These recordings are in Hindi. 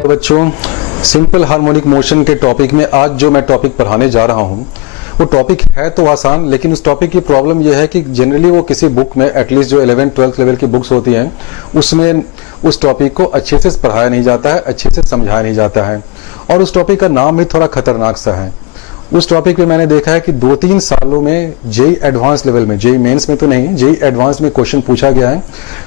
तो बच्चों, सिंपल हार्मोनिक मोशन के टॉपिक में आज जो मैं टॉपिक पढ़ाने जा रहा हूँ वो टॉपिक है तो आसान, लेकिन उस टॉपिक की प्रॉब्लम यह है कि जनरली वो किसी बुक में, एटलीस्ट जो 11th-12th लेवल की बुक्स होती हैं, उसमें उस टॉपिक को अच्छे से पढ़ाया नहीं जाता है, अच्छे से समझाया नहीं जाता है, और उस टॉपिक का नाम भी थोड़ा खतरनाक सा है। उस टॉपिक पे मैंने देखा है कि 2-3 सालों में जेई एडवांस लेवल में, जेई मेंस में तो नहीं, जेई एडवांस में क्वेश्चन पूछा गया है।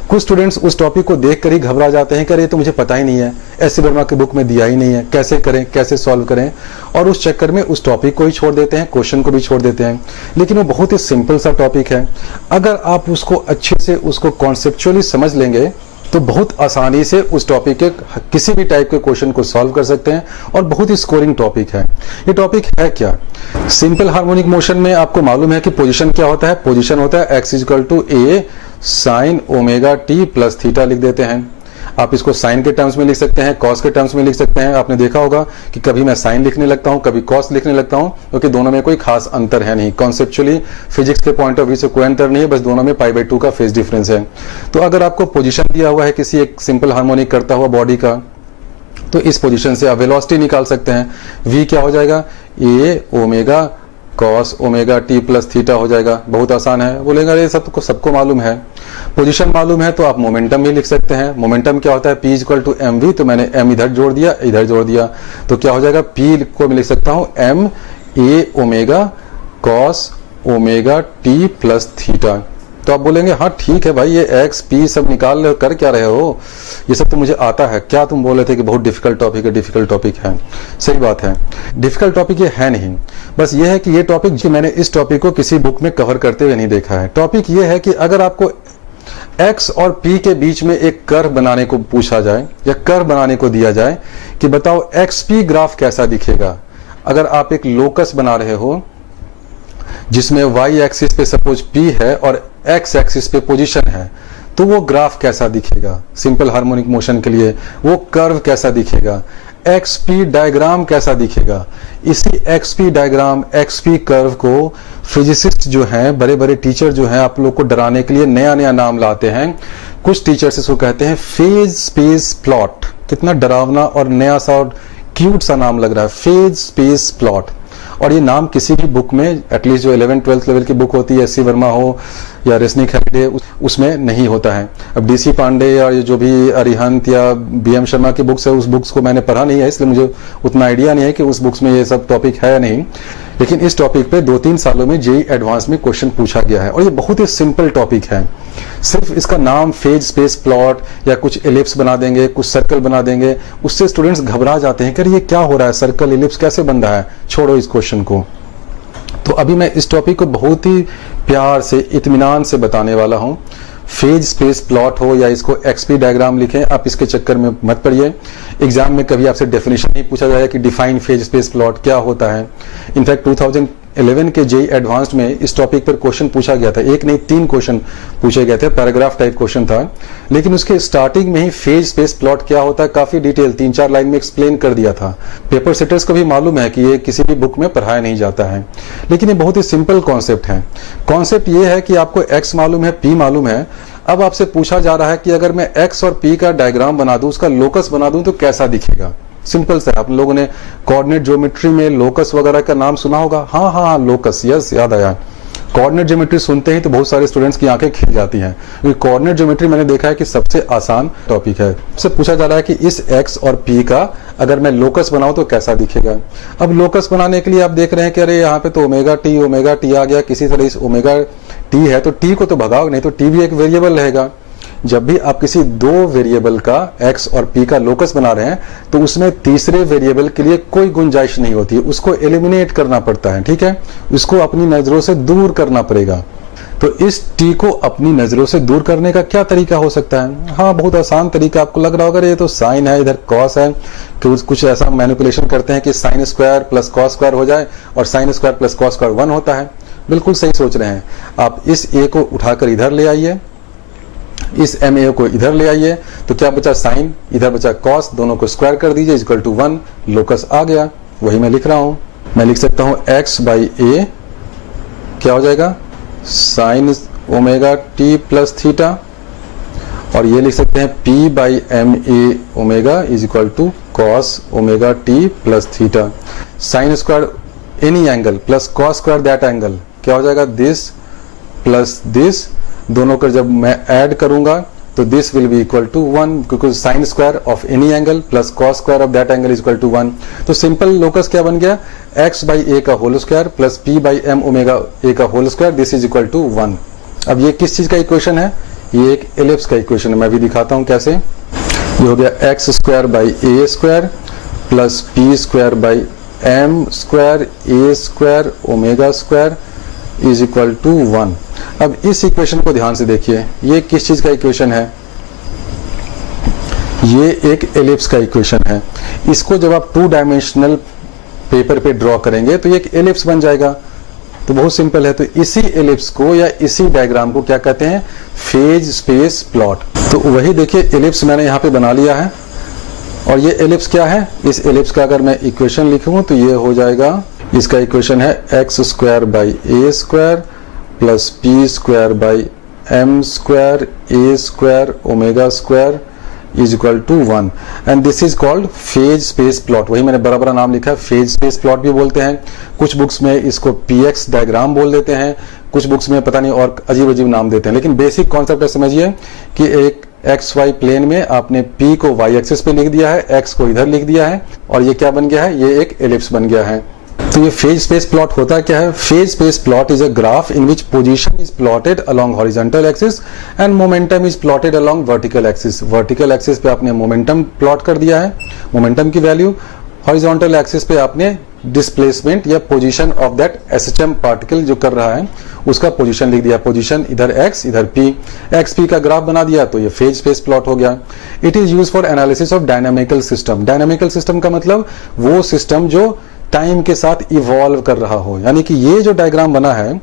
कुछ स्टूडेंट्स उस टॉपिक को देखकर ही घबरा जाते हैं कि अरे ये तो मुझे पता ही नहीं है, एस सी वर्मा की बुक में दिया ही नहीं है, कैसे करें, कैसे सॉल्व करें, और उस चक्कर में उस टॉपिक को ही छोड़ देते हैं, क्वेश्चन को भी छोड़ देते हैं। लेकिन वो बहुत ही सिंपल सा टॉपिक है। अगर आप उसको अच्छे से, उसको कॉन्सेप्चुअली समझ लेंगे तो बहुत आसानी से उस टॉपिक के किसी भी टाइप के क्वेश्चन को सॉल्व कर सकते हैं, और बहुत ही स्कोरिंग टॉपिक है। ये टॉपिक है क्या? सिंपल हार्मोनिक मोशन में आपको मालूम है कि पोजीशन क्या होता है। पोजीशन होता है x = a sin omega t plus theta लिख देते हैं। आप इसको साइन के टर्म्स में लिख सकते हैं, कॉस के टर्म्स में लिख सकते हैं। आपने देखा होगा कि कभी मैं साइन लिखने लगता हूं, कभी कॉस लिखने लगता हूं, क्योंकि दोनों में कोई खास अंतर है नहीं। कॉन्सेप्चुअली फिजिक्स के पॉइंट ऑफ व्यू से कोई अंतर नहीं है, बस दोनों में π/2 का फेज डिफरेंस है। तो अगर आपको पोजीशन दिया हुआ है किसी एक सिंपल हार्मोनिक करता हुआ बॉडी का, तो इस पोजीशन से आप वेलोसिटी निकाल सकते हैं। v क्या हो जाएगा? a omega cos omega t plus theta हो जाएगा। बहुत आसान है। बोलेंगे अरे सबको मालूम है। पोजीशन मालूम है तो आप मोमेंटम भी लिख सकते हैं। मोमेंटम क्या होता है? P = mv, तो मैंने m इधर जोड़ दिया, इधर जोड़ दिया, तो क्या हो जाएगा? P को मैं लिख सकता हूं m a omega cos omega t plus theta. तो आप बोलेंगे हाँ ठीक है भाई, ये x p सब निकाल रहे, कर क्या रहे हो? ये सब तो मुझे आता है। क्या तुम बोल रहे थे कि बहुत डिफिकल्ट टॉपिक है? डिफिकल्ट टॉपिक है, सही बात है। डिफिकल्ट टॉपिक ये है नहीं, बस ये है कि ये टॉपिक जो मैंने इस टॉपिक को किसी बुक में कवर करते हुए नहीं देखा है। टॉपिक ये है कि अगर आपको x और p के बीच में एक कर्व बनाने को पूछा जाए, या कर्व बनाने को दिया जाए कि बताओ xp ग्राफ कैसा दिखेगा। अगर आप एक लोकस बना रहे हो जिसमें y एक्सिस पे सपोज p है और x एक्सिस पे पोजीशन है, तो वो ग्राफ कैसा दिखेगा? सिंपल हार्मोनिक मोशन के लिए वो कर्व कैसा दिखेगा? XP डायग्राम कैसा दिखेगा? इसी XP डायग्राम, XP कर्व को फिजिसिस्ट जो हैं, बड़े बड़े टीचर जो हैं, आप लोग को डराने के लिए नया नया नाम लाते हैं। कुछ टीचर्स इसको कहते हैं फेज स्पेस प्लॉट। कितना डरावना और नया सा और क्यूट सा नाम लग रहा है, फेज स्पेस प्लॉट। और ये नाम किसी भी बुक में, एटलीस्ट जो 11th-12th लेवल की बुक होती है, एस सी वर्मा हो या रेसनिक हेगड़े, उसमें नहीं होता है। अब DC पांडे या जो भी अरिहंत या BM शर्मा की बुक्स है, उस बुक्स को मैंने पढ़ा नहीं है, इसलिए मुझे उतना आइडिया नहीं है कि उस बुक्स में ये सब टॉपिक है या नहीं। लेकिन इस टॉपिक पे 2-3 सालों में जेई एडवांस में क्वेश्चन पूछा गया है, और ये बहुत ही सिंपल टॉपिक है। सिर्फ इसका नाम फेज स्पेस प्लॉट या कुछ एलिप्स बना देंगे, कुछ सर्कल बना देंगे, उससे स्टूडेंट्स घबरा जाते हैं कि ये क्या हो रहा है, सर्कल एलिप्स कैसे बन रहा है, छोड़ो इस क्वेश्चन को। तो अभी मैं इस टॉपिक को बहुत ही प्यार से, इत्मीनान से बताने वाला हूं। फेज स्पेस प्लॉट हो या इसको XP डायग्राम लिखें, आप इसके चक्कर में मत पड़िए। एग्जाम में कभी आपसे डेफिनेशन नहीं पूछा जाएगा कि डिफाइन फेज स्पेस प्लॉट क्या होता है। इनफैक्ट 2011 के जेई एडवांस्ड में इस टॉपिक पर क्वेश्चन पूछा गया था। एक नहीं, 3 क्वेश्चन पूछे गए थे, पैराग्राफ टाइप क्वेश्चन था। लेकिन उसके स्टार्टिंग में ही फेज स्पेस प्लॉट क्या होता है काफी डिटेल 3-4 लाइन में एक्सप्लेन कर दिया था। पेपर सेटर्स को भी मालूम है कि ये किसी भी बुक में पढ़ाया नहीं जाता है, लेकिन ये बहुत ही सिंपल कॉन्सेप्ट है। कॉन्सेप्ट ये है कि आपको x मालूम है, p मालूम है। अब आपसे पूछा जा रहा है कि अगर मैं x और p का डायग्राम बना दूं, उसका लोकस बना दूं, तो कैसा दिखेगा? सिंपल सा। आप लोगों ने कोऑर्डिनेट ज्योमेट्री में लोकस वगैरह का नाम सुना होगा। हाँ, लोकस, यस, याद आया। कोऑर्डिनेट ज्योमेट्री सुनते ही तो बहुत सारे स्टूडेंट्स की आंखें खिल जाती हैं, क्योंकि कोऑर्डिनेट ज्योमेट्री मैंने देखा है कि सबसे आसान टॉपिक है। आपसे पूछा जा रहा है कि इस x और p का अगर मैं लोकस बनाऊं तो कैसा दिखेगा। अब लोकस बनाने के लिए आप देख रहे हैं कि अरे यहाँ पे तो ओमेगा टी आ गया, किसी तरह इस ओमेगा टी है तो t को तो भगाओ, नहीं तो t भी एक वेरिएबल रहेगा। जब भी आप किसी 2 वेरिएबल का x और p का लोकस बना रहे हैं, तो उसमें तीसरे वेरिएबल के लिए कोई गुंजाइश नहीं होती है, उसको एलिमिनेट करना पड़ता है। ठीक है, उसको अपनी नजरों से दूर करना पड़ेगा। तो इस t को अपनी नजरों से दूर करने का क्या तरीका हो सकता है? हाँ, बहुत आसान तरीका। आपको लग रहा होगा ये तो साइन है, इधर कॉस है, कि कुछ ऐसा मैनिपुलेशन करते हैं कि sine square plus cos square हो जाए, और sine square plus cos square 1 होता है। बिल्कुल सही सोच रहे हैं आप। इस a को उठाकर इधर ले आइए, इस MA को इधर ले आइए, तो क्या बचा? साइन, इधर बचा कॉस, दोनों को स्क्वायर कर दीजिए, =1, लोकस आ गया। वही मैं लिख रहा हूं। मैं लिख सकता हूं x/a क्या हो जाएगा? Sine omega t plus theta, और ये लिख सकते हैं P/MA omega = cos omega t plus theta, sine square any angle plus cos square that angle, क्या हो जाएगा दिस प्लस दिस, दोनों को जब मैं ऐड करूंगा तो this will be equal to 1 क्योंकि sine square of any angle plus cos square of that angle is equal to 1। तो सिंपल लोकस क्या बन गया, x बाई ए का whole square plus p by M omega A का whole square, this is equal to 1। अब ये किस चीज का इक्वेशन है, ये एक एलिप्स का इक्वेशन है। मैं भी दिखाता हूं कैसे। ये हो गया x square by a square plus p square by m square a square omega square is equal to 1। अब इस इक्वेशन को ध्यान से देखिए, ये किस चीज का इक्वेशन है, ये एक एलिप्स का इक्वेशन है। इसको जब आप 2 डायमेंशनल पेपर पे ड्रॉ करेंगे तो ये एक एलिप्स बन जाएगा। तो बहुत सिंपल है। तो इसी एलिप्स को या इसी डायग्राम को क्या कहते हैं, फेज स्पेस प्लॉट। तो वही देखिए एलिप्स मैंने यहाँ पे बना लिया है। और ये एलिप्स क्या है, इस एलिप्स का अगर मैं इक्वेशन लिखूं तो ये हो जाएगा, इसका इक्वेशन है x square by a square plus p square by m square a square omega square is equal to 1 and this is called phase space plot. वही मैंने बड़ा बड़ा नाम लिखा है, फेज स्पेस प्लॉट भी बोलते हैं। कुछ बुक्स में इसको पीएक्स डायग्राम बोल देते हैं, कुछ बुक्स में पता नहीं और अजीब अजीब नाम देते हैं। लेकिन बेसिक कॉन्सेप्ट है, समझिए कि एक एक्स वाई प्लेन में आपने पी को वाई एक्सिस पे लिख दिया है, एक्स को इधर लिख दिया है और ये क्या बन गया है, ये एक एलिप्स बन गया है। तो ये फेज स्पेस प्लॉट होता क्या है, phase space plot is a graph in which position is plotted along horizontal axis and momentum is plotted along vertical axis. Vertical axis पे आपने मोमेंटम प्लॉट कर दिया है, मोमेंटम की वैल्यू, हॉरिजॉन्टल एक्सिस पे आपने डिस्प्लेसमेंट या position of that SHM particle जो कर रहा है उसका पोजीशन लिख दिया। पोजीशन इधर एक्स इधर पी, एक्स पी का ग्राफ बना दिया तो ये फेज स्पेस प्लॉट हो गया। It is use for analysis of dynamical system. Dynamical system का मतलब वो सिस्टम जो टाइम के साथ इवॉल्व कर रहा हो। यानी कि ये जो डायग्राम बना है,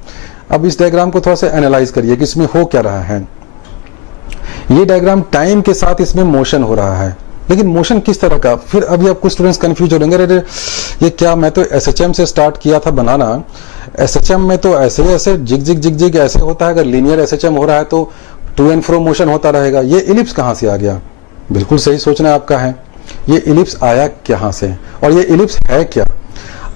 अब इस डायग्राम को थोड़ा सा एनालाइज करिए कि इसमें हो क्या रहा है। ये डायग्राम टाइम के साथ इसमें मोशन हो रहा है, लेकिन मोशन किस तरह का, फिर अभी आपको स्टूडेंट्स कंफ्यूज हो जाएंगे, अरे ये क्या, मैं तो एसएचएम से स्टार्ट किया था बनाना, एसएचएम में तो ऐसे ऐसे जिग जिग जिग जिग ऐसे होता है, अगर लीनियर एसएचएम हो रहा है तो टू एंड फ्रो मोशन होता रहेगा, ये इलिप्स कहां से आ गया। बिल्कुल सही सोचना आपका है, ये इलिप्स आया कहां से और ये इलिप्स है क्या।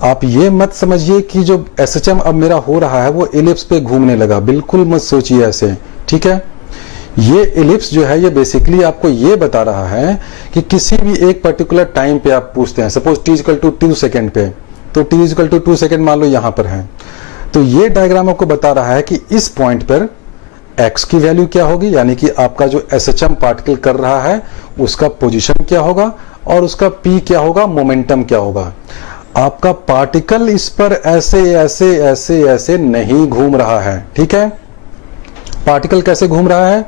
आप ये मत समझिए कि जो एसएचएम अब मेरा हो रहा है वो इलिप्स पे घूमने लगा, बिल्कुल मत सोचिए ऐसे, ठीक है। ये इलिप्स जो है ये बेसिकली आपको ये बता रहा है कि किसी भी एक पर्टिकुलर टाइम पे आप पूछते हैं, suppose t equal to 2 second पे, तो t इक्वल टू 2 सेकेंड मान लो यहां पर है, तो ये डायग्राम आपको बता रहा है कि इस पॉइंट पर x की वैल्यू क्या होगी, यानी कि आपका जो एसएचएम पार्टिकल कर रहा है उसका पोजीशन क्या होगा और उसका p क्या होगा, मोमेंटम क्या होगा। आपका पार्टिकल इस पर ऐसे ऐसे ऐसे ऐसे नहीं घूम रहा है, ठीक है। पार्टिकल कैसे घूम रहा है,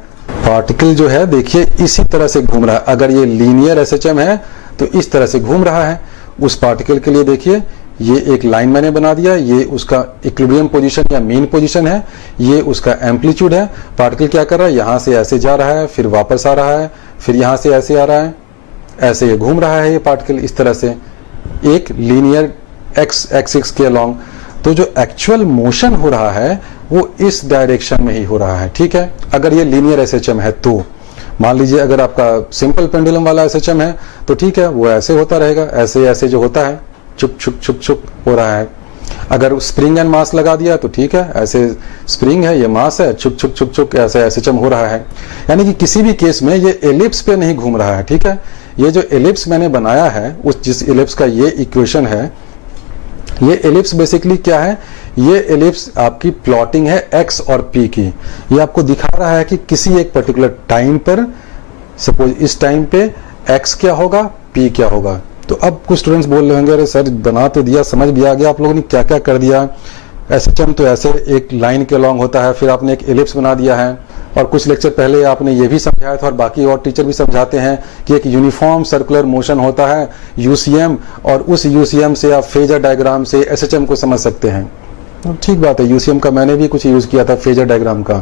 पार्टिकल जो है देखिए इसी तरह से घूम रहा है। अगर ये लीनियर एसएचएम है तो इस तरह से घूम रहा है। उस पार्टिकल के लिए देखिए ये एक लाइन मैंने बना दिया, ये उसका इक्विलिब्रियम पोजीशन या मीन पोजीशन है, ये उसका एम्पलीट्यूड है। पार्टिकल क्या कर रहा है, यहां से ऐसे जा रहा है, फिर वापस आ रहा है, फिर यहां से ऐसे आ रहा है, ऐसे ये घूम रहा है ये पार्टिकल इस तरह से एक लीनियर एक्स एक्सिस के अलोंग। तो जो एक्चुअल मोशन हो रहा है वो इस डायरेक्शन में ही हो रहा है, ठीक है। अगर ये लीनियर एसएचएम है तो मान लीजिए, अगर आपका सिंपल पेंडुलम वाला एसएचएम है तो ठीक है, वो ऐसे होता रहेगा, ऐसे ऐसे जो होता है चुप चुप चुप चुप हो रहा है। अगर स्प्रिंग एंड मास लगा दिया तो ठीक है, ऐसे स्प्रिंग है, ये मास है, चुप चुप चुप चुप ऐसे एसएचएम हो रहा है। यानी कि किसी भी केस में ये एलिप्स पे नहीं घूम रहा है, ठीक है। ये जो एलिप्स मैंने बनाया है, उस जिस एलिप्स का ये इक्वेशन है, ये एलिप्स बेसिकली क्या है, ये एलिप्स आपकी प्लॉटिंग है एक्स और पी की। ये आपको दिखा रहा है कि किसी एक पर्टिकुलर टाइम पर, सपोज इस टाइम पे एक्स क्या होगा, पी क्या होगा। तो अब कुछ स्टूडेंट्स बोल रहे होंगे, अरे सर बना तो दिया, समझ भी आ गया, आप लोगों ने क्या क्या कर दिया। एसएचएम तो ऐसे एक लाइन के अलॉन्ग होता है, फिर आपने एक एलिप्स बना दिया है। और कुछ लेक्चर पहले आपने ये भी समझाया था और बाकी और टीचर भी समझाते हैं कि एक यूनिफॉर्म सर्कुलर मोशन होता है यूसीएम, और उस यूसीएम से आप फेजर डायग्राम से एसएचएम को समझ सकते हैं। ठीक बात है, यूसीएम का मैंने भी कुछ यूज किया था फेजर डायग्राम का।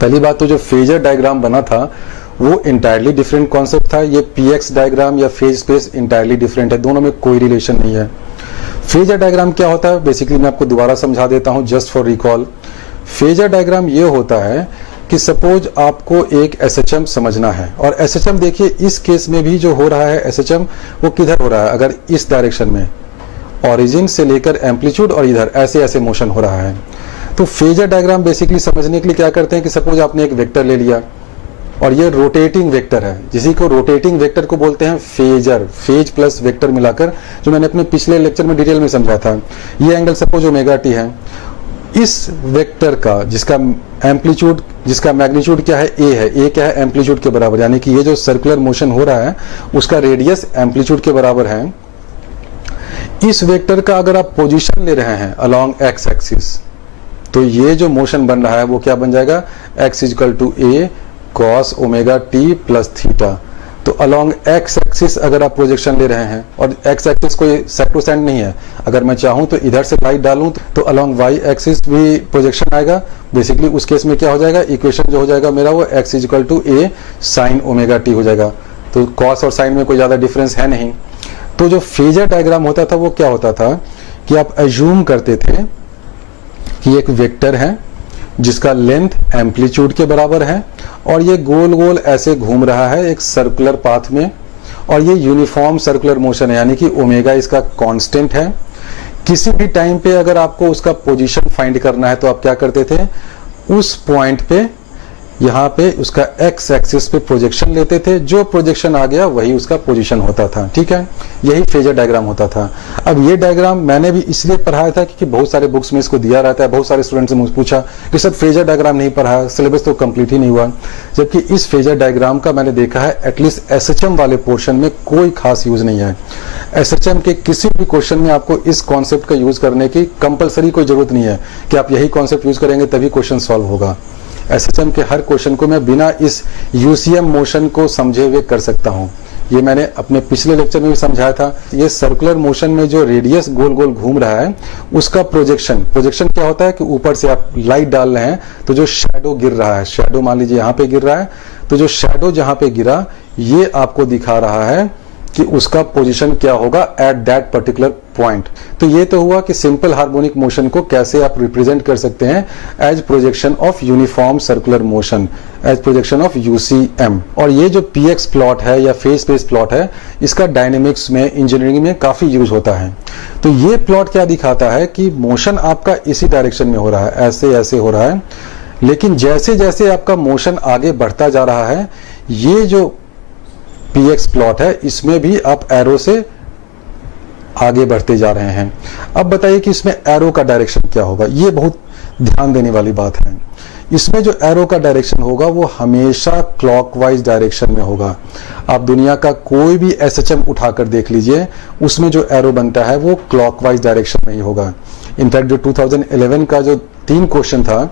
पहली बात तो जो फेजर डायग्राम बना था वो इंटायरली डिफरेंट कॉन्सेप्ट था। ये पीएक्स डायग्राम या फेज स्पेस इंटायरली डिफरेंट है, दोनों में कोई रिलेशन नहीं है। फेजर डायग्राम क्या होता है, बेसिकली मैं आपको दोबारा समझा देता हूं just for recall. Phasor diagram ये होता है कि सपोज आपको एक एसएचएम समझना है, और एसएचएम देखिए इस केस में भी जो हो रहा है एसएचएम वो किधर हो रहा है, अगर इस डायरेक्शन में ओरिजिन से लेकर एम्पलीट्यूड और इधर ऐसे ऐसे मोशन हो रहा है। तो फेजर डायग्राम बेसिकली समझने के लिए क्या करते हैं कि सपोज आपने एक वेक्टर ले लिया और ये रोटेटिंग वेक्टर है, जिसी को रोटेटिंग वेक्टर को बोलते हैं फेजर, फेज प्लस वेक्टर मिलाकर, जो मैंने अपने पिछले लेक्चर में डिटेल में समझा था। ये एंगल सपोज ओमेगा टी है, इस वेक्टर का जिसका एम्पलीट्यूड, जिसका मैग्नीट्यूड क्या है, ए है, ए क्या है एम्पलीट्यूड के बराबर, यानी कि ये जो सर्कुलर मोशन हो रहा है उसका रेडियस एम्पलीट्यूड के बराबर है। इस वेक्टर का अगर आप पोजीशन ले रहे हैं अलोंग एक्स एक्सिस, तो ये जो मोशन बन रहा है वो क्या बन जाएगा, x equal to a cos omega t plus theta. तो अलोंग एक्स एक्सिस अगर आप प्रोजेक्शन ले रहे हैं, और एक्स एक्सिस कोई सैक्रोसेंट नहीं है, अगर मैं चाहूं तो इधर से लाइट डालूं तो अलोंग वाई एक्सिस भी प्रोजेक्शन आएगा। बेसिकली उस केस में क्या हो जाएगा, इक्वेशन जो हो जाएगा मेरा वो x equal to a sine omega t हो जाएगा। तो कॉस और साइन में कोई ज्यादा डिफरेंस है नहीं। तो जो फेजर डायग्राम होता था वो क्या होता था कि आप अज्यूम करते थे कि एक वेक्टर है जिसका लेंथ एम्पलीट्यूड के बराबर है, और ये गोल गोल ऐसे घूम रहा है एक सर्कुलर पाथ में, और ये यूनिफॉर्म सर्कुलर मोशन है, यानी कि ओमेगा इसका कांस्टेंट है। किसी भी टाइम पे अगर आपको उसका पोजीशन फाइंड करना है तो आप क्या करते थे, उस पॉइंट पे यहाँ पे उसका एक्स एक्सिस पे प्रोजेक्शन लेते थे, जो प्रोजेक्शन आ गया वही उसका पोजीशन होता था। ठीक है, यही फेजर डायग्राम होता था। अब ये डायग्राम मैंने भी इसलिए पढ़ाया था क्योंकि बहुत सारे बुक्स में इसको दिया रहता है। बहुत सारे स्टूडेंट से मुझे पूछा कि सर फेजर डायग्राम नहीं पढ़ा, सिलेबस तो कंप्लीट ही नहीं हुआ। जबकि इस फेजर डायग्राम का मैंने देखा है एटलीस्ट एसएचएम वाले पोर्शन में कोई खास यूज नहीं है। एसएचएम के किसी भी क्वेश्चन में आपको इस कॉन्सेप्ट का यूज करने की कंपलसरी कोई जरूरत नहीं है कि आप यही कॉन्सेप्ट यूज करेंगे तभी क्वेश्चन सॉल्व होगा। एसएचएम के हर क्वेश्चन को मैं बिना इस यूसीएम मोशन को समझे हुए कर सकता हूं। ये मैंने अपने पिछले लेक्चर में भी समझाया था। ये सर्कुलर मोशन में जो रेडियस गोल गोल घूम रहा है उसका प्रोजेक्शन क्या होता है कि ऊपर से आप लाइट डाल रहे हैं तो जो शैडो गिर रहा है, शैडो मान लीजिए यहाँ पे गिर रहा है, तो जो शैडो जहां पे गिरा ये आपको दिखा रहा है कि उसका पोजीशन क्या होगा एट दैट पर्टिकुलर पॉइंट। तो ये तो हुआ कि सिंपल हार्मोनिक मोशन को कैसे आप रिप्रेजेंट कर सकते हैं as projection of uniform circular motion, as projection of UCM. और ये जो पीएक्स प्लॉट है या फेज स्पेस प्लॉट है, इसका डायनेमिक्स में, इंजीनियरिंग में काफी यूज होता है। तो ये प्लॉट क्या दिखाता है कि मोशन आपका इसी डायरेक्शन में हो रहा है, ऐसे ऐसे हो रहा है, लेकिन जैसे जैसे आपका मोशन आगे बढ़ता जा रहा है, ये जो पीएक्स प्लॉट है इसमें भी आप एरो से आगे बढ़ते जा रहे हैं। अब बताइए कि इसमें एरो का डायरेक्शन क्या होगा। ये बहुत ध्यान देने वाली बात है। इसमें जो एरो का डायरेक्शन होगा वो हमेशा क्लॉकवाइज डायरेक्शन में होगा। आप दुनिया का कोई भी एसएचएम उठाकर देख लीजिए, उसमें जो एरो बनता है वो क्लॉकवाइज डायरेक्शन में ही होगा। इनफैक्ट जो 2011 का जो 3 क्वेश्चन था,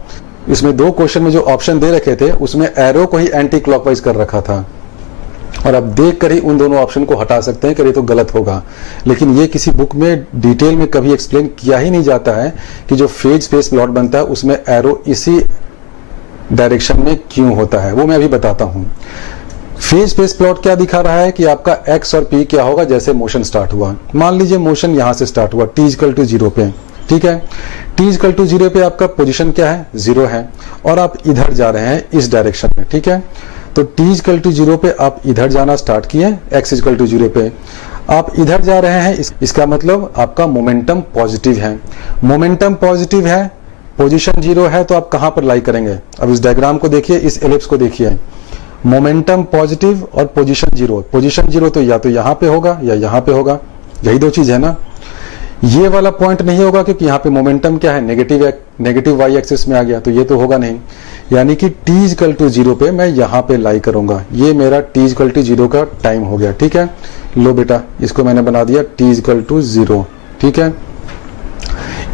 इसमें 2 क्वेश्चन में जो ऑप्शन दे रखे थे उसमें एरो को ही एंटी क्लॉकवाइज कर रखा था, और अब देख कर ही उन दोनों ऑप्शन को हटा सकते हैं कि ये तो गलत होगा। लेकिन ये किसी बुक में डिटेल में कभी एक्सप्लेन किया ही नहीं जाता है कि जो फेज स्पेस प्लॉट बनता है उसमें एरो इसी डायरेक्शन में क्यों होता है, वो मैं अभी बताता हूं। फेज स्पेस प्लॉट क्या दिखा रहा है कि आपका एक्स और पी क्या होगा जैसे मोशन स्टार्ट हुआ। मान लीजिए मोशन यहां से स्टार्ट हुआ t इक्वल टू 0 पे, ठीक है। t इक्वल टू 0 पे आपका पोजीशन क्या है, 0 है, और आप इधर जा रहे हैं इस डायरेक्शन में, ठीक है। तो t इक्वल टू 0 पे आप इधर जाना स्टार्ट किए, x इक्वल टू 0 पे आप इधर जा रहे हैं, इसका मतलब आपका मोमेंटम पॉजिटिव है। मोमेंटम पॉजिटिव है, पोजीशन 0 है, तो आप कहां पर लाई करेंगे। अब इस डायग्राम को देखिए, इस एलिप्स को देखिए, मोमेंटम पॉजिटिव और पोजीशन 0। पोजीशन 0 तो या तो यहां पे होगा या यहां पे होगा, यही 2 चीज है ना। ये वाला पॉइंट नहीं होगा क्योंकि यहाँ पे मोमेंटम क्या है, नेगेटिव वाई एक्सिस में आ गया, तो ये तो होगा नहीं। यानी कि t इक्वल टू 0 पे मैं यहाँ पे लाई करूंगा। ये मेरा t इक्वल टू 0 का टाइम हो गया, ठीक है। लो बेटा, इसको मैंने बना दिया t इक्वल टू 0, ठीक है।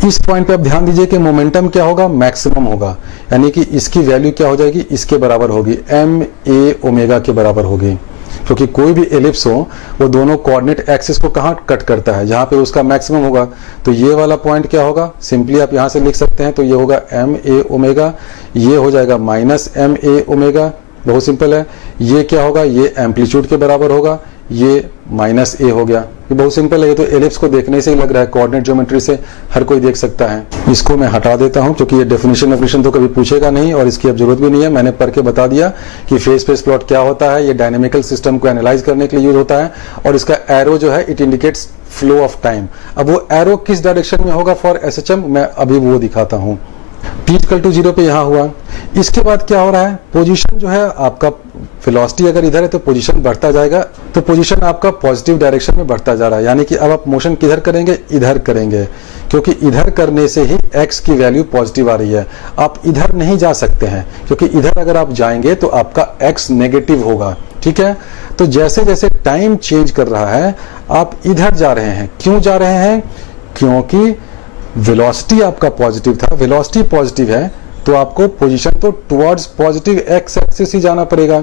इस पॉइंट पे आप ध्यान दीजिए कि मोमेंटम क्या होगा, मैक्सिमम होगा, यानी कि इसकी वैल्यू क्या हो जाएगी, इसके बराबर होगी, ma ओमेगा के बराबर होगी। क्योंकि कोई भी एलिप्स हो वो दोनों कोऑर्डिनेट एक्सिस को कहाँ कट करता है, जहां पे उसका मैक्सिमम होगा। तो ये वाला पॉइंट क्या होगा, सिंपली आप यहां से लिख सकते हैं, तो ये होगा ma ओमेगा, ये हो जाएगा माइनस ma ओमेगा, बहुत सिंपल है। ये क्या होगा, ये एम्पलीट्यूड के बराबर होगा, ये माइनस ए हो गया। ये बहुत सिंपल है, ये तो एलिप्स को देखने से ही लग रहा है, कोऑर्डिनेट ज्योमेट्री से हर कोई देख सकता है। इसको मैं हटा देता हूं क्योंकि ये डेफिनेशन तो कभी पूछेगा नहीं और इसकी अब जरूरत भी नहीं है। मैंने पढ़ के बता दिया कि फेज स्पेस प्लॉट क्या होता है। ये डायनेमिकल सिस्टम को एनालाइज करने के लिए यूज होता है और इसका एरो जो है it indicates flow of time. अब वो एरो किस डायरेक्शन में होगा फॉर एसएचएम, मैं अभी वो दिखाता हूं। t=0 पे यहां हुआ। इसके बाद क्या हो रहा है, पोजीशन जो है आपका, वेलोसिटी अगर इधर है तो पोजीशन बढ़ता जाएगा, तो पोजीशन आपका पॉजिटिव डायरेक्शन में बढ़ता जा रहा है। यानी कि अब आप मोशन किधर करेंगे, इधर करेंगे, क्योंकि इधर करने से ही x की वैल्यू पॉजिटिव आ रही है। आप इधर नहीं जा सकते हैं क्योंकि इधर अगर आप जाएंगे तो आपका x नेगेटिव होगा। ठीक है, तो जैसे जैसे टाइम चेंज कर रहा है आप इधर जा रहे हैं। क्यों जा रहे हैं, क्योंकि वेलोसिटी आपका पॉजिटिव था, वेलोसिटी पॉजिटिव है तो आपको पोजीशन तो टुवर्ड्स पॉजिटिव एक्स एक्सिस ही जाना पड़ेगा।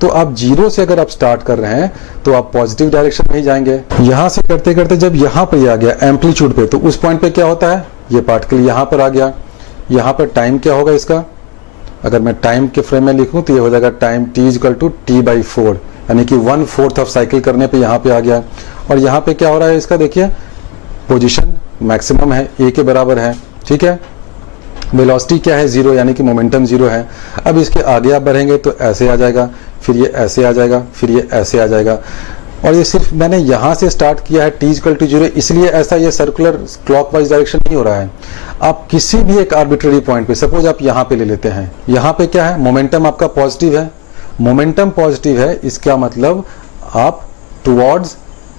तो आप जीरो से अगर आप स्टार्ट कर रहे हैं तो आप पॉजिटिव डायरेक्शन में ही जाएंगे। यहां से करते करते जब यहां पर आ गया एम्पलीट्यूड पे, तो उस पॉइंट पे क्या होता है, ये पार्टिकल यहां पर आ गया। यहां पर टाइम क्या होगा इसका, अगर मैं टाइम के फ्रेम में लिखूं तो ये हो जाएगा टाइम t=t/4, यानी कि 1/4 ऑफ साइकिल करने पे यहां पे आ गया। और यहां पे क्या हो रहा है इसका, देखिए पोजीशन मैक्सिमम है, ए के बराबर है। ठीक है, वेलोसिटी क्या है, 0, यानी कि मोमेंटम 0 है। अब इसके आगे आप बढ़ेंगे तो ऐसे आ जाएगा, फिर ये ऐसे आ जाएगा, फिर ये ऐसे आ जाएगा। और ये सिर्फ मैंने यहां से स्टार्ट किया है t=0, इसलिए ऐसा ये सर्कुलर क्लॉकवाइज डायरेक्शन नहीं हो रहा है। आप किसी भी एक आर्बिट्ररी पॉइंट पे, सपोज आप यहां पे ले लेते हैं, यहां पे क्या है, मोमेंटम आपका पॉजिटिव है। मोमेंटम पॉजिटिव है, इसका मतलब आप टुवर्ड्स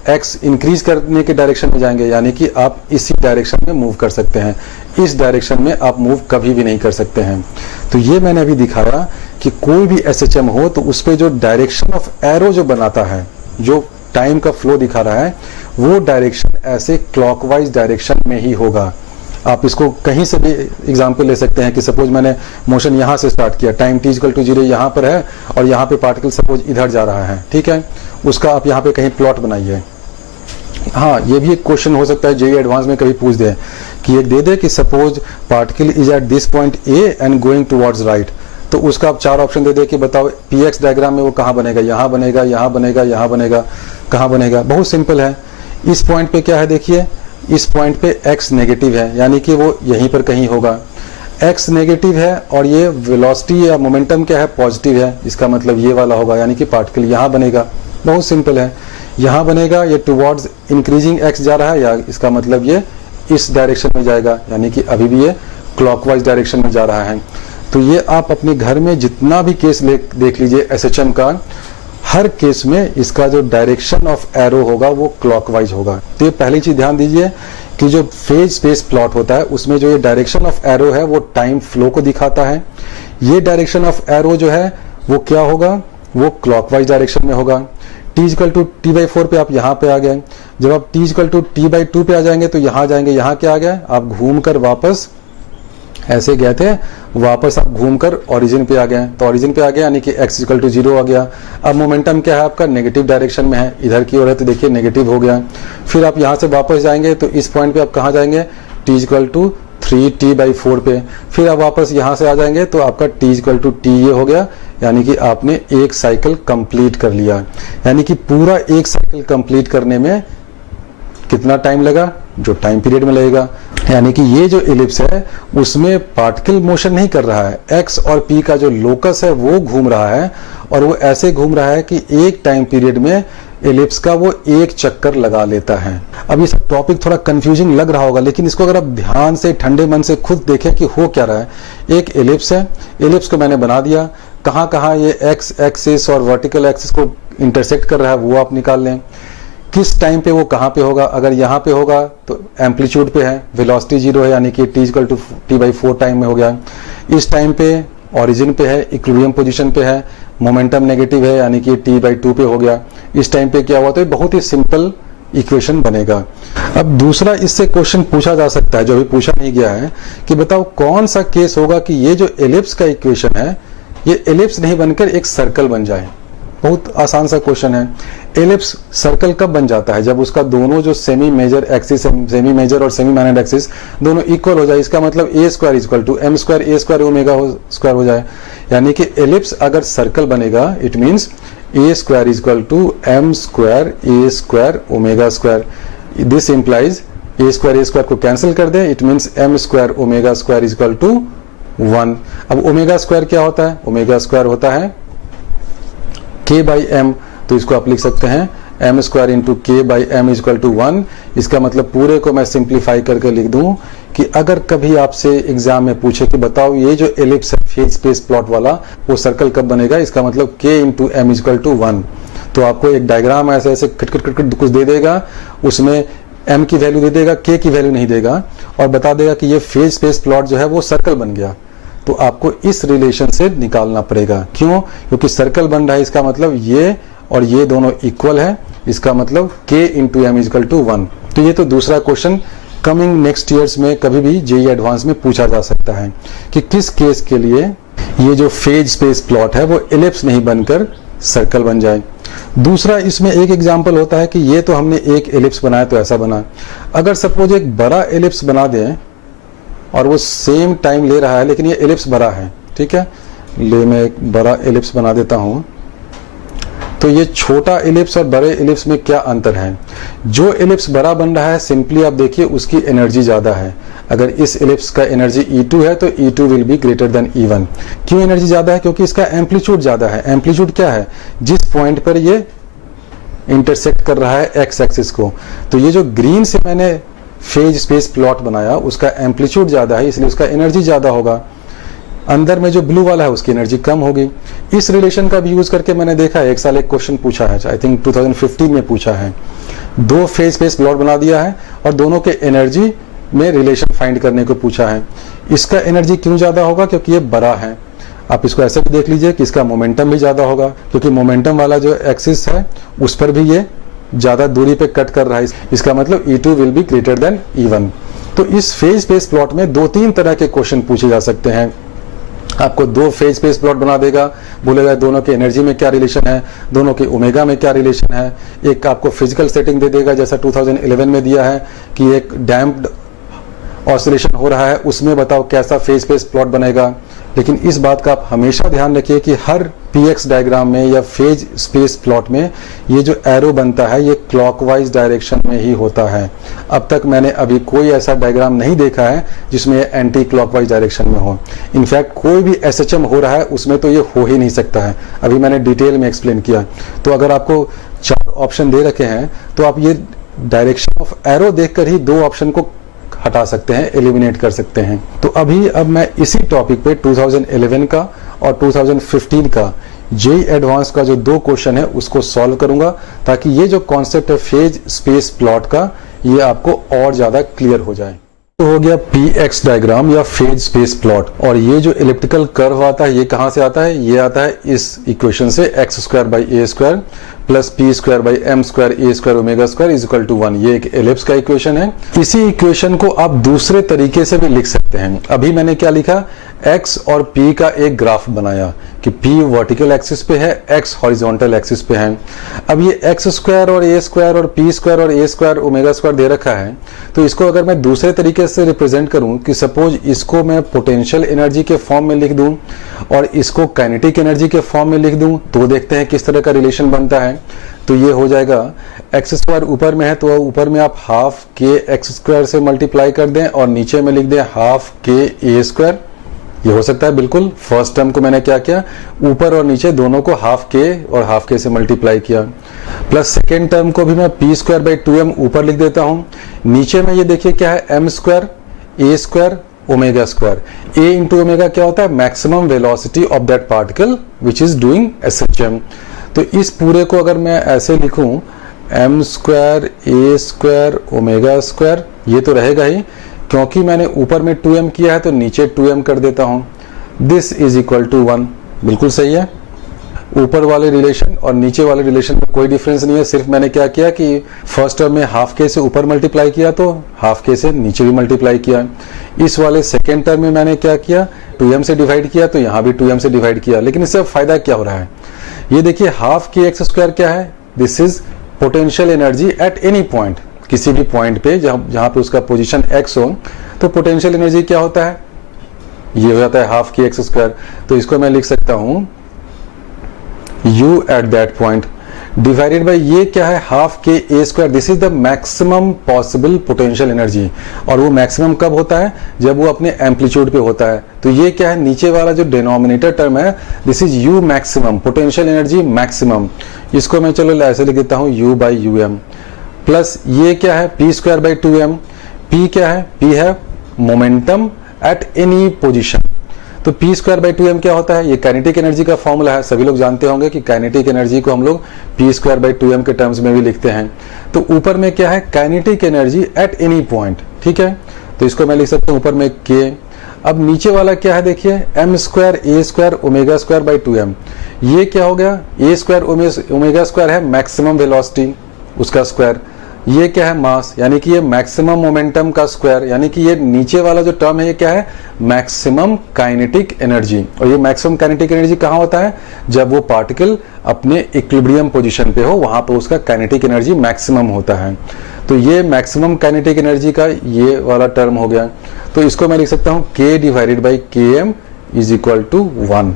एक्स इंक्रीज करने के डायरेक्शन में जाएंगे, यानी कि आप इसी डायरेक्शन में मूव कर सकते हैं। इस डायरेक्शन में आप मूव कभी भी नहीं कर सकते हैं। तो ये मैंने अभी दिखाया कि कोई भी एसएचएम हो तो उस पे जो डायरेक्शन ऑफ एरो जो बनाता है, जो टाइम का फ्लो दिखा रहा है, वो डायरेक्शन ऐसे क्लॉकवाइज डायरेक्शन में ही होगा। आप इसको कहीं से भी एग्जाम्पल ले सकते हैं कि सपोज मैंने मोशन यहां से स्टार्ट किया, टाइम t=0 यहां पर है और यहां पे पार्टिकल सपोज इधर जा रहा है। ठीक है, उसका आप यहां पे कहीं प्लॉट बनाइए। हाँ, ये भी एक क्वेश्चन हो सकता है, जेईई एडवांस में कभी पूछ दे कि एक दे दे कि suppose particle is at this point A and going towards right, तो उसका आप 4 ऑप्शन दे दे कि बताओ पीएक्स डायग्राम में वो कहां बनेगा, यहां बनेगा, यहां बनेगा, यहां बनेगा, कहां बनेगा। बहुत सिंपल है। इस पॉइंट पे क्या है, देखिए इस पॉइंट पे x नेगेटिव है, यानी कि वो यहीं पर कहीं होगा। x नेगेटिव है और ये वेलोसिटी या मोमेंटम क्या है, पॉजिटिव है, इसका मतलब ये वाला होगा, यानी कि पार्टिकल यहां बनेगा। बहुत सिंपल है, यहां बनेगा, ये टुवर्ड्स इंक्रीजिंग x जा रहा है, या इसका मतलब ये इस डायरेक्शन में जाएगा, यानी कि अभी भी ये क्लॉकवाइज डायरेक्शन में जा रहा है। तो ये आप अपने घर में जितना भी केस देख लीजिए एसएचएम का, हर केस में इसका जो डायरेक्शन ऑफ एरो होगा वो क्लॉकवाइज होगा। तो ये पहली चीज ध्यान दीजिए कि जो फेज स्पेस प्लॉट होता है उसमें जो ये डायरेक्शन ऑफ एरो है वो टाइम फ्लो को दिखाता है। ये डायरेक्शन ऑफ एरो जो है वो क्या होगा, वो क्लॉकवाइज डायरेक्शन में होगा। t=t/4 पे आप यहाँ पे आ गए, जब आप t=t/2 पे आ जाएंगे तो यहाँ जाएंगे, यहाँ क्या आ गया, आप घूमकर वापस ऐसे गए थे, वापस आप घूमकर ओरिजिन पे आ गए, तो ओरिजिन पे आ गया यानी कि x=0 आ गया। अब मोमेंटम क्या है आपका, नेगेटिव डायरेक्शन में है, इधर की ओर है तो देखिए नेगेटिव हो गया। फिर आप यहाँ से वापस जाएंगे तो इस पॉइंट पे आप कहाँ जाएंगे, t=3t/4 पे। फिर आप वापस यहाँ से आ जाएंगे तो आपका t=t ये हो गया, यानी कि आपने एक साइकिल कंप्लीट कर लिया। यानी कि पूरा एक साइकिल कंप्लीट करने में कितना टाइम लगा, जो टाइम पीरियड में लगेगा। यानी कि ये जो एलिप्स है उसमें पार्टिकल मोशन नहीं कर रहा है, एक्स और पी का जो लोकस है वो घूम रहा है, और वो ऐसे घूम रहा है कि एक टाइम पीरियड में एलिप्स का वो एक चक्कर लगा लेता है। अब ये सब टॉपिक थोड़ा कंफ्यूजिंग लग रहा होगा, लेकिन इसको अगर आप ध्यान से ठंडे मन से खुद देखें कि हो क्या रहा है। एक एलिप्स है, एलिप्स को मैंने बना दिया, कहाँ कहाँ ये एक्स एक्सिस और वर्टिकल एक्सिस को इंटरसेक्ट कर रहा है वो आप निकाल लें। किस टाइम पे वो कहाँ पे होगा, अगर यहाँ पे होगा तो एम्पलीट्यूड पे है, वेलोसिटी 0 है, यानी कि t=t/4 टाइम में हो गया। इस टाइम पे ओरिजिन पे है, इक्विलिब्रियम पोजीशन पे है, मोमेंटम नेगेटिव है, यानी कि t/2 पे हो गया। इस टाइम पे क्या हुआ, तो बहुत ही सिंपल इक्वेशन बनेगा। अब दूसरा इससे क्वेश्चन पूछा जा सकता है जो अभी पूछा नहीं गया है कि बताओ कौन सा केस होगा कि ये जो एलिप्स का इक्वेशन है ये एलिप्स नहीं बनकर एक सर्कल बन जाए। बहुत आसान सा क्वेश्चन है। एलिप्स सर्कल कब बन जाता है, जब उसका दोनों जो semi major axis, semi major और सेमी माइनर एक्सिस दोनों इक्वल हो जाए। इसका मतलब a² = m² a² ω² हो जाए। यानी कि एलिप्स अगर सर्कल बनेगा it means a square is equal to m square a square omega square. This implies a square को कैंसिल कर दें, it means m square omega square is equal to 1। अब ओमेगा स्क्वायर क्या होता है? ओमेगा स्क्वायर होता है k बाई एम, तो इसको आप लिख सकते हैं m square into k by m is equal to 1। इसका मतलब पूरे को मैं सिंप्लीफाई करके लिख दूं कि अगर कभी आपसे एग्जाम में पूछे कि बताओ ये जो एलिप्स है फेज स्पेस प्लॉट वाला वो सर्कल कब बनेगा, इसका मतलब k into m is equal to 1। तो आपको एक डायग्राम ऐसे ऐसे खट खट खट कुछ दे देगा, उसमें m की वैल्यू दे देगा, k की वैल्यू नहीं देगा, और बता देगा कि ये फेज स्पेस प्लॉट जो है वो सर्कल बन गया। तो आपको इस रिलेशन से निकालना पड़ेगा। क्यों? क्योंकि सर्कल बन रहा है, इसका मतलब ये और ये दोनों इक्वल है, इसका मतलब k into m is equal to 1। तो ये तो दूसरा क्वेश्चन कमिंग नेक्स्ट ईयर्स में कभी भी जेईई एडवांस में पूछा जा सकता है कि किस केस के लिए ये जो फेज स्पेस प्लॉट है वो एलिप्स नहीं बनकर सर्कल बन जाए। दूसरा इसमें एक एग्जांपल होता है कि ये तो हमने एक एलिप्स बनाया तो ऐसा बना। अगर सपोज एक बड़ा एलिप्स बना दें और वो सेम टाइम ले रहा है लेकिन ये एलिप्स बड़ा है, ठीक है, मैं एक बड़ा एलिप्स बना देता हूं। तो ये छोटा एलिप्स और बड़े एलिप्स में क्या अंतर है? जो एलिप्स बड़ा बन रहा है सिंपली आप देखिए उसकी एनर्जी ज्यादा है। अगर इस एलिप्स का एनर्जी E2 है तो E2 will be greater than E1। क्यों एनर्जी ज्यादा है? क्योंकि इसका एम्पलीट्यूड ज्यादा है। एम्पलीट्यूड क्या है? जिस पॉइंट पर ये इंटरसेक्ट कर रहा है एक्स एक्सिस को। तो ये जो ग्रीन से मैंने फेज स्पेस प्लॉट बनाया उसका एम्पलीट्यूड ज्यादा है, इसलिए उसका एनर्जी ज्यादा होगा। अंदर में जो ब्लू वाला है उसकी एनर्जी कम होगी। इस रिलेशन का भी यूज करके मैंने देखा है, एक साल एक क्वेश्चन पूछा है, आई थिंक 2015 में पूछा है। दो फेज स्पेस प्लॉट बना दिया है और दोनों के एनर्जी में रिलेशन फाइंड करने को पूछा है। इसका एनर्जी क्यों ज्यादा होगा? क्योंकि ये बड़ा है। आप इसको ऐसे भी देख लीजिए कि इसका मोमेंटम भी ज्यादा होगा, क्योंकि मोमेंटम वाला जो एक्सिस है उस पर भी ये ज्यादा दूरी पे कट कर रहा है। इसका मतलब E2 will be greater than E1। तो इस फेज स्पेस प्लॉट में दो तीन तरह के क्वेश्चन पूछे जा सकते हैं। आपको दो फेज स्पेस प्लॉट बना देगा, बोलेगा दोनों के एनर्जी में क्या रिलेशन है, दोनों के ओमेगा में क्या रिलेशन है। एक आपको फिजिकल सेटिंग दे देगा जैसा 2011 में दिया है कि एक डैम्प्ड ऑसिलेशन हो रहा है, उसमें बताओ कैसा फेज स्पेस प्लॉट बनेगा। लेकिन इस बात का आप हमेशा ध्यान रखिए कि हर पीएक्स डायग्राम में या फेज स्पेस प्लॉट में ये जो एरो बनता है ये क्लॉकवाइज डायरेक्शन में ही होता है। अब तक मैंने अभी कोई ऐसा डायग्राम नहीं देखा है जिसमें ये एंटी क्लॉकवाइज डायरेक्शन में हो। इनफैक्ट कोई भी एसएचएम हो रहा है उसमें तो ये हो ही नहीं सकता है। अभी मैंने डिटेल में एक्सप्लेन किया। तो अगर आपको 4 ऑप्शन दे रखे हैं तो आप ये डायरेक्शन ऑफ एरो देखकर ही 2 ऑप्शन को हटा सकते हैं, एलिमिनेट कर सकते हैं। तो अब मैं इसी टॉपिक पे 2011 का और 2015 का जेईई एडवांस का जो 2 क्वेश्चन है उसको सॉल्व करूंगा, ताकि ये जो कॉन्सेप्ट है फेज स्पेस प्लॉट का ये आपको और ज्यादा क्लियर हो जाए। तो हो गया पीएक्स डायग्राम या फेज स्पेस प्लॉट। और ये जो इलिप्टिकल कर्व आता है ये कहां से आता है? ये आता है इस इक्वेशन से, x square by a square plus p square by m square a square omega square is equal to 1। ये एक एलिप्स का इक्वेशन है। इसी इक्वेशन को आप दूसरे तरीके से भी लिख सकते हैं। अभी मैंने क्या लिखा? एक्स और पी का एक ग्राफ बनाया कि पी वर्टिकल एक्सिस पे है, एक्स हॉरिजॉन्टल एक्सिस पे है। अब ये एक्स स्क्वायर और ए स्क्वायर और पी स्क्वायर और ए स्क्वायर ओमेगा स्क्वायर दे रखा है, तो इसको अगर मैं दूसरे तरीके से रिप्रेजेंट करूं कि सपोज इसको मैं पोटेंशियल एनर्जी के फॉर्म में लिख दूं और इसको काइनेटिक एनर्जी के फॉर्म में लिख दूं, तो देखते हैं किस तरह का रिलेशन बनता है। तो ये हो जाएगा एक्स स्क्वायर ऊपर में है तो ऊपर में आप हाफ के एक्स स्क्वायर से मल्टीप्लाई कर दें और नीचे में लिख दें हाफ के ए स्क्वायर। ये हो सकता है बिल्कुल। फर्स्ट टर्म को मैंने क्या किया, ऊपर और नीचे दोनों को हाफ के और हाफ के से मल्टीप्लाई किया। प्लस सेकेंड टर्म को भी मैं पी स्क्वायर बाई 2m ऊपर लिख देता हूं। नीचे में ये देखिए क्या है, M square a square omega square. A into omega क्या होता है? Maximum velocity of that particle which is doing SHM. तो इस पूरे को अगर मैं ऐसे लिखूं M square a square omega square, ये तो रहेगा ही, क्योंकि मैंने ऊपर में 2m किया है तो नीचे 2m कर देता हूं। This is equal to 1। बिल्कुल सही है। ऊपर वाले रिलेशन और नीचे वाले रिलेशन में कोई डिफरेंस नहीं है। सिर्फ मैंने क्या किया कि फर्स्ट टर्म में हाफ के से ऊपर मल्टीप्लाई किया तो हाफ के से नीचे भी मल्टीप्लाई किया। इस वाले सेकेंड टर्म में मैंने क्या किया, 2m से डिवाइड किया तो यहाँ भी 2m से डिवाइड किया। लेकिन इससे फायदा क्या हो रहा है? ये देखिए हाफ के एक्स स्क्वायर क्या है? This is potential energy at any point. किसी भी पॉइंट पे जहां पे उसका पोजीशन x हो तो पोटेंशियल एनर्जी क्या होता है? ये हो जाता है हाफ के एक्स स्क्वायर। तो इसको मैं लिख सकता हूं, u at that point divided by ये क्या है, half K A square. This is the maximum possible potential energy. और वो मैक्सिमम कब होता है, जब वो अपने एम्पलीट्यूड पे होता है। तो ये क्या है, नीचे वाला जो डिनोमिनेटर टर्म है, this is U maximum, potential energy maximum. इसको मैं चलो ऐसे लिख देता हूं, U by U m plus ये क्या है, P square by 2m। P क्या है, पी है मोमेंटम एट एनी पोजिशन। तो पी स्क्वायर बाई 2m क्या होता है, ये काइनेटिक एनर्जी का फॉर्मूला है। सभी लोग जानते होंगे कि काइनेटिक एनर्जी को हम लोग पी स्क्वायर बाई 2m के टर्म्स में भी लिखते हैं। तो ऊपर में क्या है, kinetic energy at any point, ठीक है। तो इसको मैं लिख सकता हूं ऊपर में k। अब नीचे वाला क्या है, देखिए m square a square omega square by 2m। ये क्या हो गया, ए स्क्वायर ओमेगा स्क्वायर है मैक्सिमम वेलोसिटी, उसका स्क्वायर। ये क्या है, मास, यानी कि ये मैक्सिमम मोमेंटम का स्क्वायर। यानी कि ये नीचे वाला जो टर्म है ये क्या है, मैक्सिमम काइनेटिक एनर्जी। और ये मैक्सिमम काइनेटिक एनर्जी कहाँ होता है, जब वो पार्टिकल अपने इक्विलिब्रियम पोजीशन पे हो, वहां पे उसका काइनेटिक एनर्जी मैक्सिमम होता है। तो ये मैक्सिमम काइनेटिक एनर्जी का ये वाला टर्म हो गया। तो इसको मैं लिख सकता हूं k divided by km is equal to 1।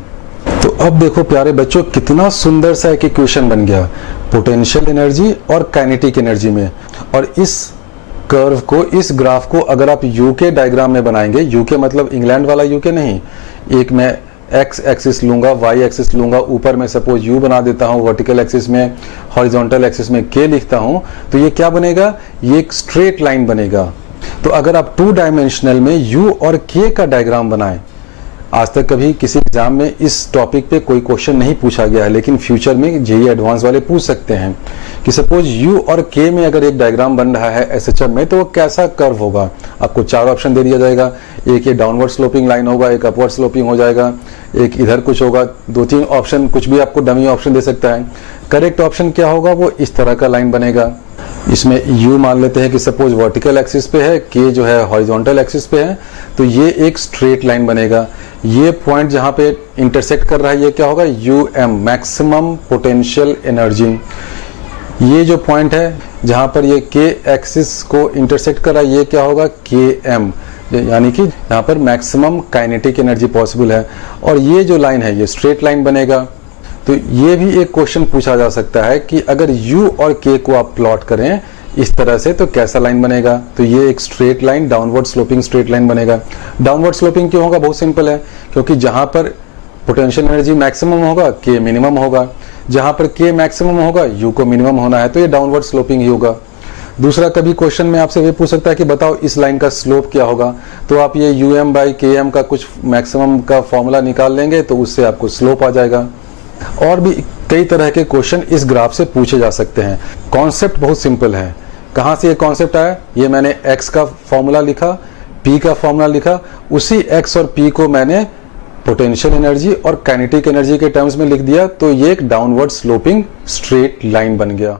तो अब देखो प्यारे बच्चों, कितना सुंदर सा एक इक्वेशन बन गया पोटेंशियल एनर्जी और काइनेटिक एनर्जी में। और इस कर्व को, इस ग्राफ को अगर आप यूके डायग्राम में बनाएंगे, यूके मतलब इंग्लैंड वाला यूके नहीं, एक मैं एक्स एक्सिस लूंगा, वाई एक्सिस लूंगा, ऊपर में सपोज यू बना देता हूं, वर्टिकल एक्सिस में, हॉरिजॉन्टल एक्सिस में के लिखता हूं, तो ये क्या बनेगा, ये एक स्ट्रेट लाइन बनेगा। तो अगर आप 2 डायमेंशनल में यू और के का डायग्राम बनाएं, आज तक कभी किसी एग्जाम में इस टॉपिक पे कोई क्वेश्चन नहीं पूछा गया है, लेकिन फ्यूचर में जेईई एडवांस वाले पूछ सकते हैं कि सपोज यू और के में अगर एक डायग्राम बन रहा है एसएचएम में, तो वो कैसा कर्व होगा। आपको 4 ऑप्शन दे दिया जाएगा, एक ये डाउनवर्ड स्लोपिंग लाइन होगा, एक अपवर्ड स्लोपिंग हो जाएगा, एक इधर कुछ होगा, 2-3 ऑप्शन, कुछ भी आपको डमी ऑप्शन दे सकता है। करेक्ट ऑप्शन क्या होगा, वो इस तरह का लाइन बनेगा। इसमें यू मान लेते हैं कि सपोज वर्टिकल एक्सिस पे है, के जो है हॉरिजॉन्टल एक्सिस पे है, तो ये एक स्ट्रेट लाइन बनेगा। ये पॉइंट जहां पे इंटरसेक्ट कर रहा है, ये क्या होगा, U m, maximum potential energy. ये जो पॉइंट है जहां पर ये के एक्सिस को इंटरसेक्ट कर रहा है, ये क्या होगा, के एम, यानी कि यहाँ पर मैक्सिमम काइनेटिक एनर्जी पॉसिबल है। और ये जो लाइन है ये स्ट्रेट लाइन बनेगा। तो ये भी एक क्वेश्चन पूछा जा सकता है कि अगर u और k को आप प्लॉट करें इस तरह से तो कैसा लाइन बनेगा। तो ये एक straight line, downward sloping straight line बनेगा। डाउनवर्ड स्लोपिंग क्यों होगा, बहुत सिंपल है, क्योंकि जहां पर पोटेंशियल एनर्जी मैक्सिमम होगा k मिनिमम होगा, जहां पर k मैक्सिमम होगा u को मिनिमम होना है, तो ये डाउनवर्ड स्लोपिंग ही होगा। दूसरा, कभी क्वेश्चन में आपसे ये पूछ सकता है कि बताओ इस लाइन का स्लोप क्या होगा, तो आप ये um बाई km का कुछ मैक्सिमम का फॉर्मूला निकाल लेंगे, तो उससे आपको स्लोप आ जाएगा। और भी कई तरह के क्वेश्चन इस ग्राफ से पूछे जा सकते हैं। कॉन्सेप्ट बहुत सिंपल है। कहां से ये कॉन्सेप्ट आया, ये मैंने x का फॉर्मूला लिखा, p का फॉर्मूला लिखा, उसी x और p को मैंने पोटेंशियल एनर्जी और काइनेटिक एनर्जी के टर्म्स में लिख दिया, तो ये एक डाउनवर्ड स्लोपिंग स्ट्रेट लाइन बन गया।